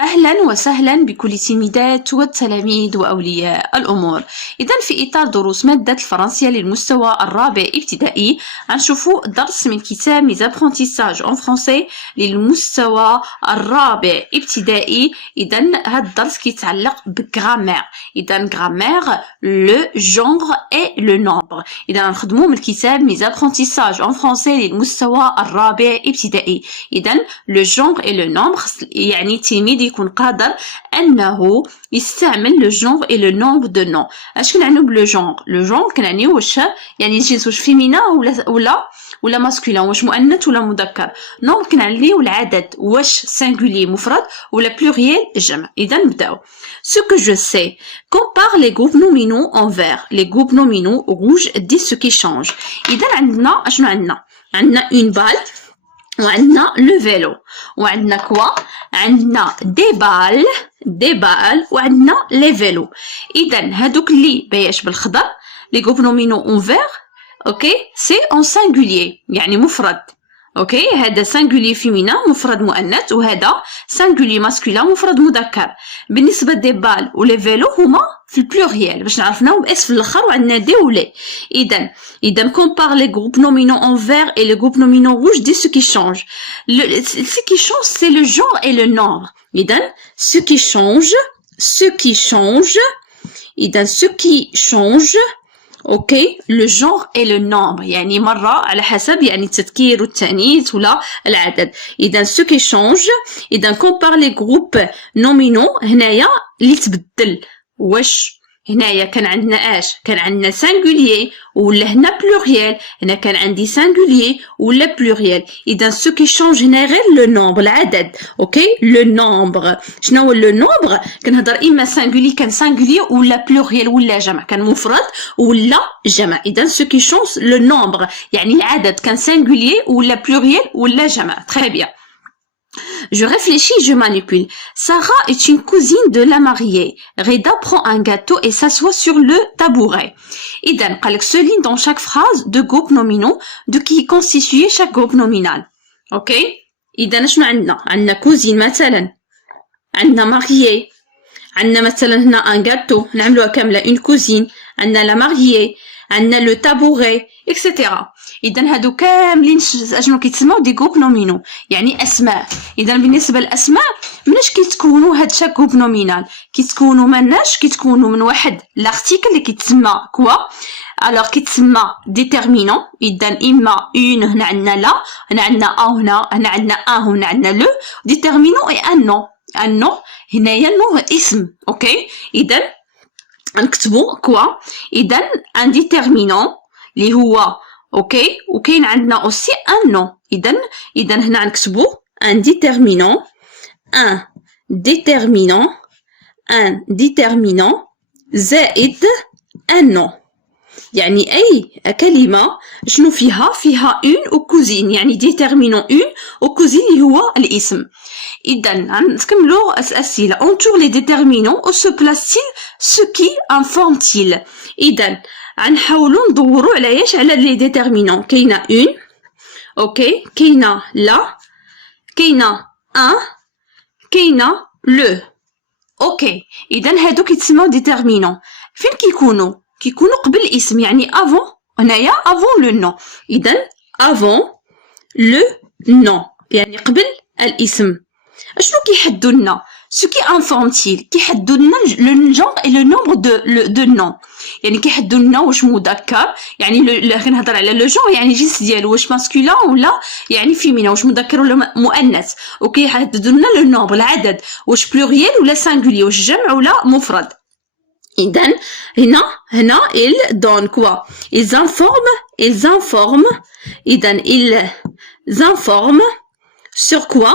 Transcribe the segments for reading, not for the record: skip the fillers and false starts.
أهلا وسهلا بكل التلميذات والتلاميذ وأولياء الأمور. إذا في إطار دروس مادة الفرنسية للمستوى الرابع ابتدائي غنشوفوا درس من كتاب ميز ابرونتيساج اون فرونسي للمستوى الرابع ابتدائي. إذا هذا الدرس كيتعلق بغرامير. إذا غرامير لو جونغ اي لو نومبر. إذا غنخدموا من الكتاب ميز ابرونتيساج اون فرونسي للمستوى الرابع ابتدائي. إذا لو جونغ اي لو نومبر يعني التلميذ يكون قادر انه يستعمل لو جونغ اي لو نومبر دو نون. اش كنعنيو بلو جونغ؟ لو جونغ كنعنيو واش يعني الجنس واش فيمينا ولا ماسكولين، واش مؤنث ولا مذكر. نومبر كنعنيو العدد واش سينغولي مفرد ولا بلوريال جمع. اذا نبداو. Ce que je sais, compare les groupes nominaux en vert. Les groupes nominaux rouges disent ce qui change. إذا عندنا اشنو عندنا une balle وعندنا لو فيلو وعندنا كوا عندنا دي بال وعندنا لي فيلو. اذا هادوك اللي بايش بالخضر لي غروب نومينو اون فير اوكي سي اون سينغولير يعني مفرد. اوكي هذا سينغولير فيمينا مفرد مؤنث وهذا سينغولير ماسكولين مفرد مذكر. بالنسبه دي بال ولي فيلو هما في البلوريال باش نعرفناهم باس في الاخر وعندنا دي ولي. اذا compare les groupes nominaux en vert et les groupes nominaux rouges dit ce qui change. Ce qui change c'est le genre et le nombre. اذا ce qui change اذا ce qui change اوكي لو جونغ اي لو نومبر يعني مره على حسب يعني التذكير والتانيث ولا العدد. اذا سو كي شونج اذا كومبار لي جروب نومينو هنايا اللي تبدل واش هنايا كان عندنا كان عندنا سينغولير ولا هنا بلوريال. هنا كان عندي سينغولير ولا بلوريال. اذا سو كي شونج هنا غير لو نومبر العدد. اوكي لو نومبر شنو هو لو نومبر؟ كنهضر اما سينغولير كان سينغولير ولا بلوريال ولا جمع كان مفرد ولا جمع. اذا سو كي شونج لو نومبر يعني العدد كان سينغولير ولا بلوريال ولا جمع. très bien. Je réfléchis, je manipule. Sarah est une cousine de la mariée. Reda prend un gâteau et s'assoit sur le tabouret. إذن قالك souligne dans chaque phrase deux groupes nominaux de qui constituait chaque groupe nominal. Ok? إذن شنو عندنا cousine مثلا، عندنا mariée، عندنا مثلا هنا un gâteau نعملوها كاملة une cousine، عندنا la mariée، عندنا le tabouret etc. إذا هادو كاملين أشنو كيتسموا دي جروب نومينو يعني أسماء. إذا بالنسبة للأسماء مناش كيتكونوا هاد شاك جروب نومينال كيتكونوا مناش كيتكونوا من واحد لارتيكل اللي كيتسمى كوا alors كيتسمى ديتيرمينون. إذا إما اون هنا عندنا لا هنا عندنا أو هنا عندنا هنا عندنا لو ديتيرمينون اي ان نو هنايا نو اسم. أوكي إذا نكتبوا كوا إذا ان ديتيرمينون اللي هو اوكي وكاين عندنا اوسي ان نو. اذا هنا نكتبوا ان ديتيرمينون زائد ان نو يعني اي كلمه شنو فيها اون وكوزين يعني ديتيرمينون اون وكوزين اللي هو الاسم. اذا نكملوا الاسئله. entoure les déterminants où se place-t-il ce qui informe-t-il. اذا غنحاولوا ندوروا على على لي ديتيرمينون. كاينه اون اوكي كاينه لا كاينه ان كاينه لو. اوكي اذا هادو كيتسموا ديتيرمينون فين كيكونوا قبل الاسم يعني افون هنايا افون لو نون. اذا افون لو نون يعني قبل الاسم. اشنو كيحدوا لنا ce qui informe-t-il كيحدوا لنا لو جونغ اي لو نومبر دو نون يعني كيحدوا لنا واش مذكر يعني كنهضر على لو جونغ يعني الجنس ديالو واش ماسكولين ولا يعني فيمينا واش مذكر ولا مؤنث. وكيحددوا لنا لو نومبر العدد واش بلوريال ولا سينغولير واش جمع ولا مفرد. إذا هنا ils donnent quoi ils informent إذا ils informent sur quoi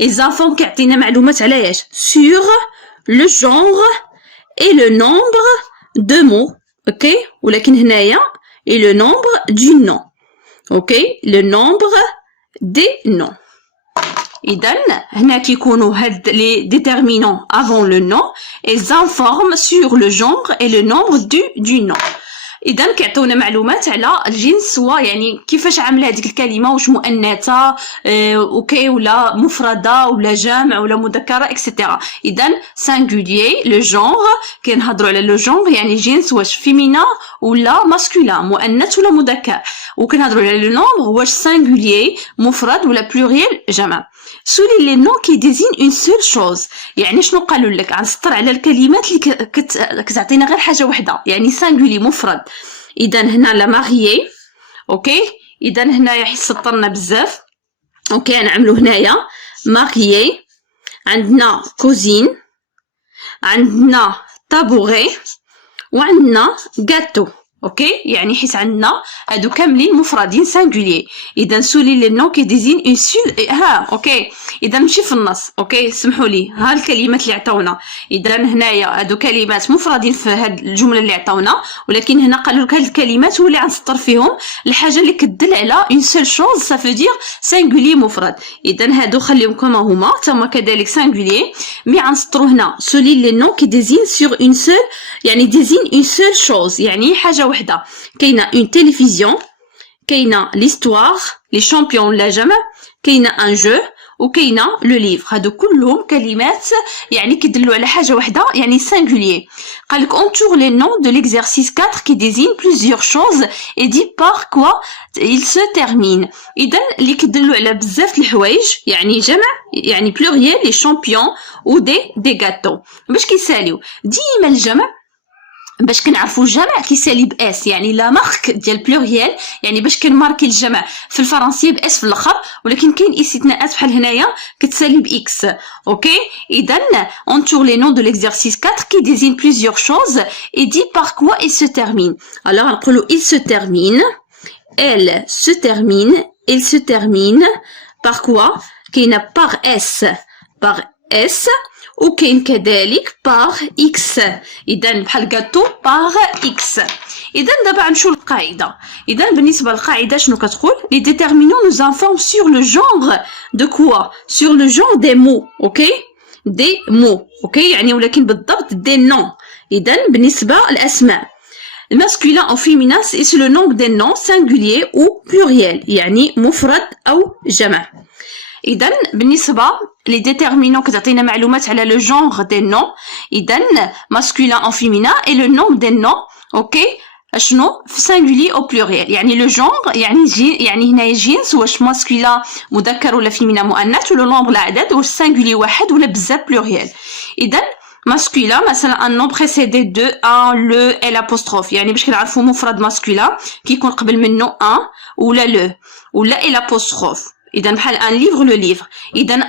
ils informent كيعطينا معلومات على sur le genre et le nombre de mots. ok ولكن هنايا et le nombre du nom. ok le nombre des noms. إذا هنا كيكونوا هاد les déterminants avant le nom ils informent sur le genre et le nombre du nom. اذا كيعطيونا معلومات على الجنس يعني كيفاش عامله هذيك الكلمه، واش مؤنثه اوكي ولا مفرده ولا جمع ولا مذكره اكسيتيرا. اذا سانغولير لو جونغ، كنهضروا على لو جونغ يعني جنس واش فيمينا ولا ماسكولين، مؤنث ولا مذكر. وكنهضروا على لو نومبر واش سانغولير مفرد ولا بلوريال جمع. سولي لي نون كي ديزين اون سول شوز، يعني شنو قالوا لك؟ غنسطر على الكلمات اللي كتعطينا غير حاجه وحده، يعني سانغولي مفرد. اذا هنا لا ماريي اوكي، اذا هنايا حيت سطرنا بزاف اوكي غنعملو هنايا ماريي، عندنا كوزين، عندنا طابوغي، وعندنا غاتو اوكي، يعني حيت عندنا هادو كاملين مفردين سانغولير. اذا سولي لي نون كي ديزين اون سول ها اوكي. اذا نمشي في النص اوكي، سمحوا لي، ها الكلمات اللي عطاونا. اذا هنايا هادو كلمات مفردين في هاد الجمله اللي عطاونا، ولكن هنا قالوا لك هاد الكلمات هو اللي غنسطر فيهم الحاجه اللي كتدل على اون سول شوز، سا فو دير سانغولير مفرد. اذا هادو خليهم كما هما، تما كذلك سانغولير، مي غنسطروا هنا سولي لي نون كي ديزين سور اون سول، يعني ديزين اون سول شوز، يعني حاجه وحده. كاينه اون تيليفزيون، كاينه ليستوار لي شامبيون لا جمع، كاينه ان جو، وكاينه لو ليفر. هادو كلهم كلمات يعني كيدلوا على حاجه وحده، يعني سانغولير. قالك entoure les noms de l'exercice 4 qui désigne plusieurs choses et dit par quoi il se termine. اذا اللي كيدلوا على بزاف الحوايج يعني جمع، يعني بلوريال لي شامبيون و دي غاتو. باش كيساليو ديما الجمع، باش كنعرفوا الجمع كيسالي باس، يعني لا مارك ديال بلوريال، يعني باش كنماركي الجمع في الفرنسيه باس في الاخر، ولكن كاين استثناءات بحال هنايا كتسالي باكس اوكي. اذا entoure les noms de l'exercice 4 qui désigne plusieurs choses et dit par quoi il se termine. alors نقولوا il se termine، elle se termine، il se termine par quoi؟ كاينه par s، par s، وكاين كذلك باغ اكس، اذا بحال غاتو باغ اكس. اذا دابا نمشيو للقاعده. اذا بالنسبه للقاعده شنو كتقول؟ لي ديتيرمينون nous informent sur le genre de quoi؟ sur le genre des mots اوكي، دي مو اوكي، يعني ولكن بالضبط دي نون. اذا بالنسبه للاسماء masculin ou féminin c'est le nombre des noms singuliers ou pluriel، يعني مفرد او جمع. اذا بالنسبه لي ديتيرمينون كتعطينا معلومات على لو جونغ دي نون، اذا ماسكولين او فيمينا اي لو نومبر دي نون اوكي شنو في سانغولي او بلوريال، يعني لو جونغ يعني هنايا جنس واش ماسكولين مذكر ولا فيمينا مؤنث، ولو نومبر العدد واش سانغولي واحد ولا بزاف بلوريال. اذا masculin مثلا un nom précédé de un le et l'apostrophe، يعني باش كنعرفوا مفرد masculin كيكون قبل منه un ولا le ولا et l'apostrophe. اذا بحال ان ليفر لو ليفر، اذا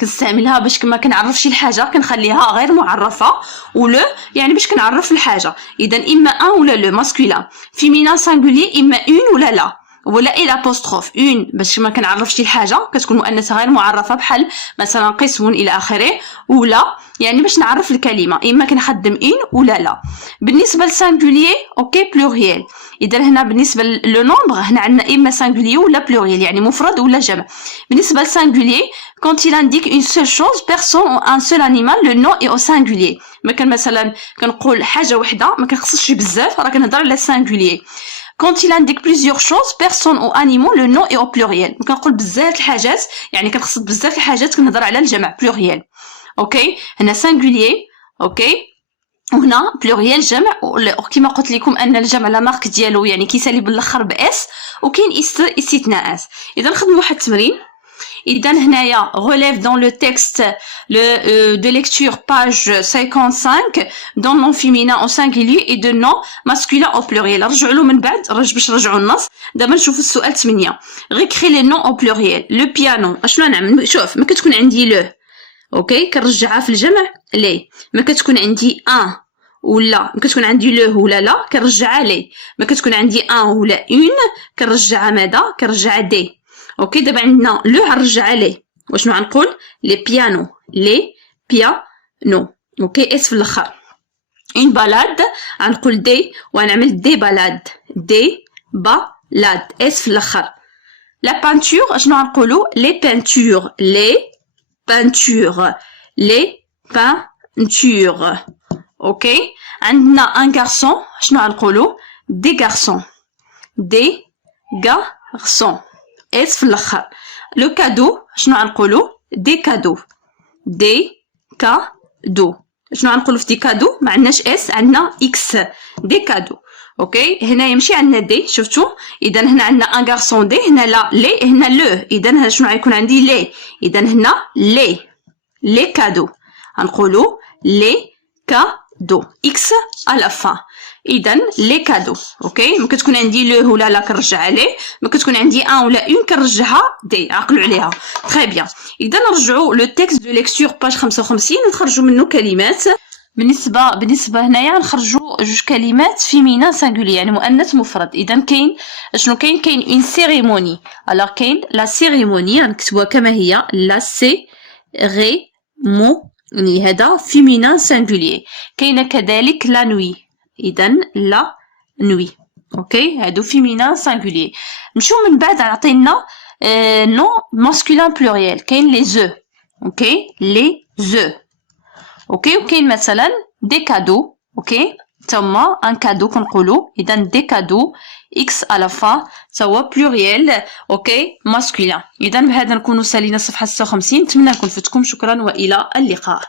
كنستعملها باش ما كنعرفش الحاجه كنخليها غير معرفه، ولو يعني باش كنعرف الحاجه. اذا اما ان ولا لو ماسكولين. فيمينا سانغولي اما اون ولا لا، ولا اي لابوستروف اون باش ما كنعرفش الحاجه كتكون مؤنثه غير معرفه بحال مثلا قسم الى اخره، ولا يعني باش نعرف الكلمه اما كنخدم ان ولا لا. بالنسبه لسانغولير اوكي بلوريال، اذا هنا بالنسبه لو نومبر هنا عندنا اما سانغولير ولا بلوريال، يعني مفرد ولا جمع. بالنسبه لسانغولير quand il indique une seule chose, personne ou un seul animal, le nom est au singulier. ما كان مثلا كنقول حاجه وحده ما كنخصش بزاف، راه كنهضر على singulier. quand il indique plusieurs choses, personne ou animal, le nom est au pluriel. كنقول بزاف الحاجات يعني كنقصد بزاف الحاجات كنهضر على الجمع pluriel اوكي. هنا singulier اوكي، وهنا بلوريال جمع، وكما قلت لكم ان الجمع لا مارك ديالو يعني كيسالي بالاخر باس، وكاين استثناءات. اذا نخدموا واحد التمرين. اذا هنايا relève dans le texte de lecture page 55 dans nom féminin au singulier et de nom masculin au pluriel. رجعوا له من بعد باش نرجعوا النص. دابا نشوفوا السؤال 8. récrée les noms au pluriel. le piano اشنو نعمل؟ شوف ما كتكون عندي لو اوكي كنرجعها في الجمع لي، ما كتكون عندي ان ولا ما كتكون عندي لو ولا لا كنرجعها لي، ما كتكون عندي ان ولا اون كنرجعها ماذا؟ كنرجعها دي اوكي. دابا عندنا لو غنرجعها لي، واشنو غنقول؟ لي بيانو، لي بيانو اوكي اس في الاخر. اون بالاد غنقول دي وغنعمل دي بالاد، دي بالاد اس في الاخر. لا بانتور اشنو غنقولوا؟ لي بانتور، لي peinture، les peintures اوكي. عندنا ان garçon شنو غنقولوا؟ des garçons des garçons اس في الاخر لو كادو شنو غنقولوا دي كادو دي كادو شنو غنقولوا في دي كادو ما عندناش اس عندنا اكس دي كادو اوكي هنا يمشي عندنا دي شفتوا اذا هنا عندنا ان غارسون دي هنا لا لي هنا لو اذا هنا شنو غيكون عندي لي اذا هنا لي كادو غنقولوا لي كادو اكس على فان اذا لي كادو اوكي ممكن تكون عندي لو ولا لا كنرجع عليه ممكن تكون عندي ان ولا اون كنرجعها دي عقلوا عليها تري بيان اذا نرجعوا لو تيكست دو ليكتور باج 55 نخرجوا منه كلمات بالنسبه هنايا نخرجوا جوج كلمات فيمينا سانغولي يعني مؤنث مفرد اذا كاين شنو كاين اون سيريموني الوغ كاين لا سيريموني غنكتبوها كما هي لا سيريموني هذا فيمينا سانغولي كاينه كذلك لا نوي اذا لا نوي اوكي هادو فيمينا سانغولي نمشيو من بعد عطينا نو ماسكولين بلوريال كاين لي زو اوكي لي زو اوكي وكاين مثلا دي كادو اوكي تما ان كادو كنقولوا اذا دي كادو اكس على فا سوا بلوريال اوكي ماسكولين اذا بهذا نكونوا سالينا صفحه 56 نتمنى نكون فتكم شكرا والى اللقاء